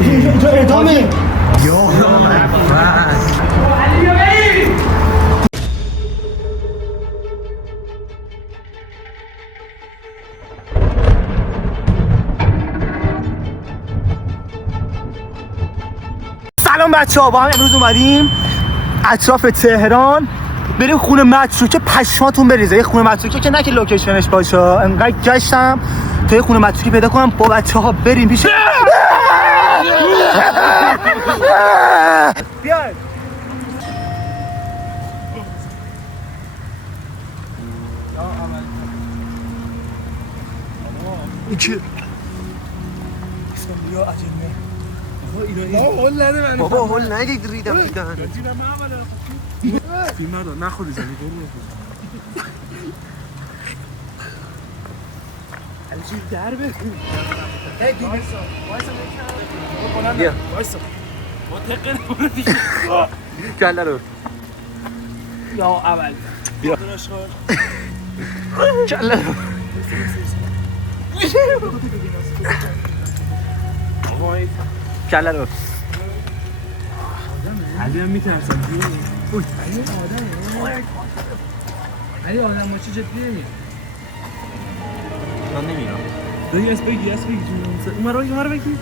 اینجا ادامه یا سلام بچه‌ها، با هم امروز اومدیم اطراف تهران بریم خونه متروکه. پشماتون بریزه. یه خونه متروکه که نه که لوکیشنش باشه، انقدر گشتم تا یه خونه متروکه پیدا کنم با بچه‌ها بریم پیش. بیاید چی؟ بابا هول ندید ریدم دیدن فیلم ندار نخوری زنی برو عجیب در بکن. بیا وایسا ما تقه نمونه دیگه کله رو یا اول بیا کله رو کله رو علی هم میترسم علی آدم باشی جدی نمیاد. من نمیرم دایی از بگی اون رو بگی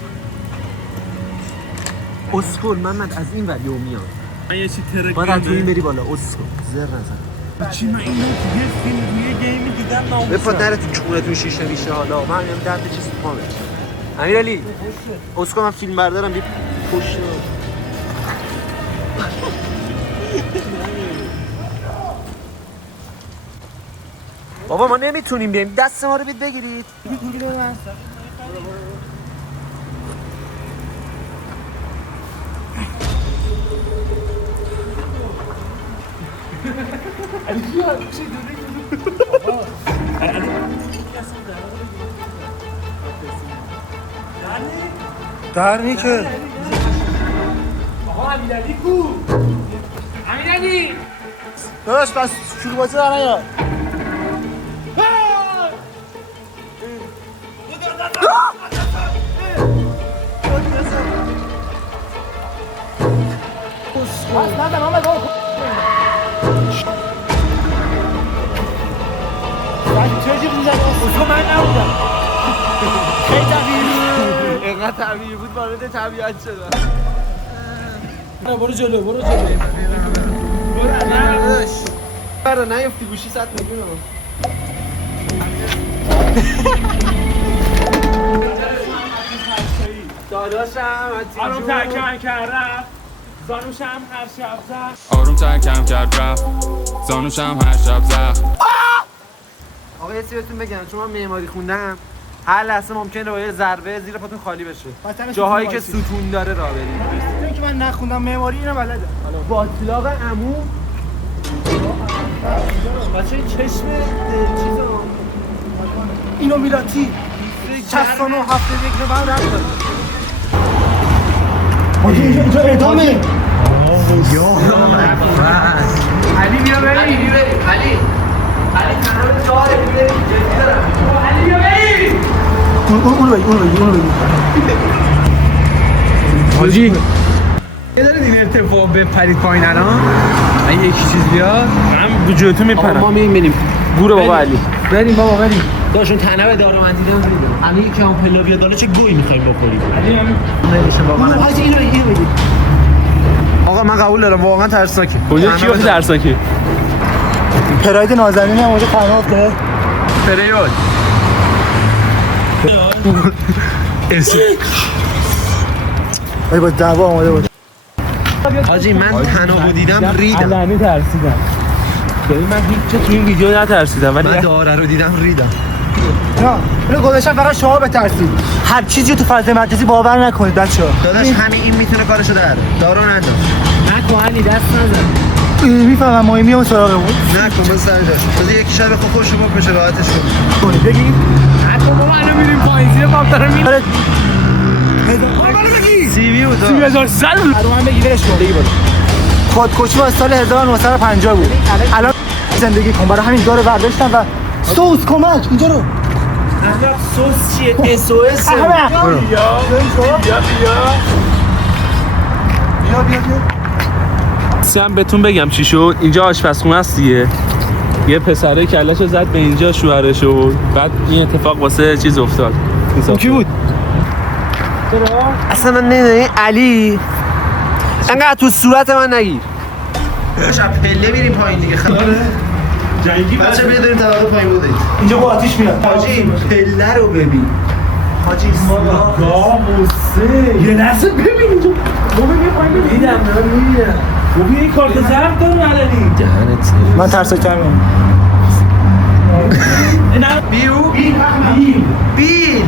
اسکول محمد از این ولی میاد من یه چی ترک باید از توی بری بالا اسکول زر نزن چی من اینو توی فیلم روی گیمی دیدم ناموسم بپا درتون چونتون شیشه میشه حالا من همیم درد چیز تو پامه امیر علی اسکول من فیلم بردارم بی پشت بابا ما نمیتونیم بریم دست ما رو بید بگیرید در نیکه آقا امیرعلی کو؟ امیرعلی داداش بس شروع بازی در نیار. بس نزن آمد بابا. چه جیب میزنی؟ اصلا من نبودم. خیلی طبیعی اینقدر طبیعی بود وارد طبیعت شد برو جلو برو برا نیفتی گوشی 100 میلیون داداشم آروم ترکم کرد رفت زانوشم هر شب زخم آروم ترکم کرد رفت زانوشم هر شب زخم. آقا یه بهتون بگم چون من معماری خوندم هر لحظه ممکنه با یه ضربه زیر پاتون خالی بشه جاهایی که ستون داره راه برید این که من نخوندم معماری اینو بلدم. باطلاق عمو بچه چشم چیزا اینو میلاتی 69 هفته یک رو من رفت دارم. اینجا ادامه علی بیا بریم علی کانال داره بریم جدی دارم علی بیا بریم اونو بگی حاجی یه داره این ارتفاع بپرید پایین الان من یکی چیز بیاد من جلوتو میپرم ما میریم گوره بابا علی بریم بابا بریم داشون تنه دارو من دیدم بریم علی که اون پلا بیاد بالا چه گوی می‌خوایم بخوریم علی هم نمیشه واقعا حاجی اینو بگی آقا من قبول دارم واقعا ترسناکه کجا کی واسه درسناکه پراید نازنین هم اونجا تنها افتاده. پریود ای با دعوا آماده باش. حاجی من تنابو دیدم ریدم علنی ترسیدم ببین من هیچ تو این ویدیو نترسیدم ولی من داره رو دیدم ریدم نه اینو گذاشتم فقط شما بترسید. هر چیزی تو فضای مجازی باور نکنید بچه‌ها. داداش همین این میتونه کارشو در دارو ندار نکن علی دست نزن میفهمم مهمی اون سراغمون نکن بس سر جاش بذار یک شب خوشو بشه راحتش کن کنید بگی نکن بابا الان میریم پایین زیر پام داره میره آره سی وی بود 30,000 سال رو من بگی برش کن بگی برو خودکشی از سال 1950 بود. الان زندگی کن برای همین دارو برداشتم و سوس کمک اینجا رو عقب سوس چیه؟ SOS سم بهتون بگم چی شد. اینجا آشپزخونه است دیگه. یه پسره کلهشو زد به اینجا شوهرشو. بعد این اتفاق واسه چیز افتاد. کی بود؟ اصلا من نمیدونم علی انقدر تو صورت من نگیر. باشه پله میریم پایین دیگه. جنگی بچه بیادریم طبقه پایین بودید. اینجا با آتیش میاد. حاجی پله رو ببین. حاجی یه لحظه ببین اینجا. ببین پایین دیدم من میبینم. ببین این کارت زرد دارم علنی. من ترسا کردم. بیل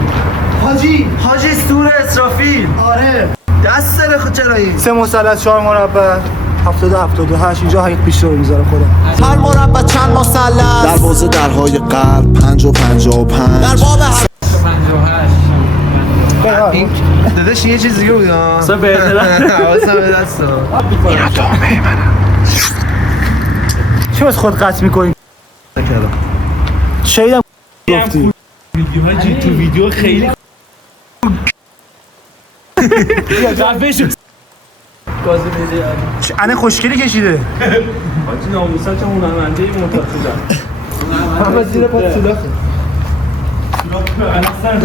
حاجی سور اسرافیل. آره. دست داره خود چرایی 3 مثلث 4 مربع 70 78 اینجا حقیق پیش رو میذاره خودم. هر مربع چند مثلث دروازه درهای قلب 5 و 55 در باب هر این داداش یه چیز دیگه بود ها. اصلا بهتره. حواسم به دست ها. اینا جامعه منم. چه بس خود قطع میکنی؟ نکردم. شایدم گفتی حاجی تو ویدیو خیلی قفه شد. گازی میده علی. انه خوشگلی کشیده. حاجی ناموسا چه هنرمنده معتاد شدن. همه زیر پات سولاخه. اصلا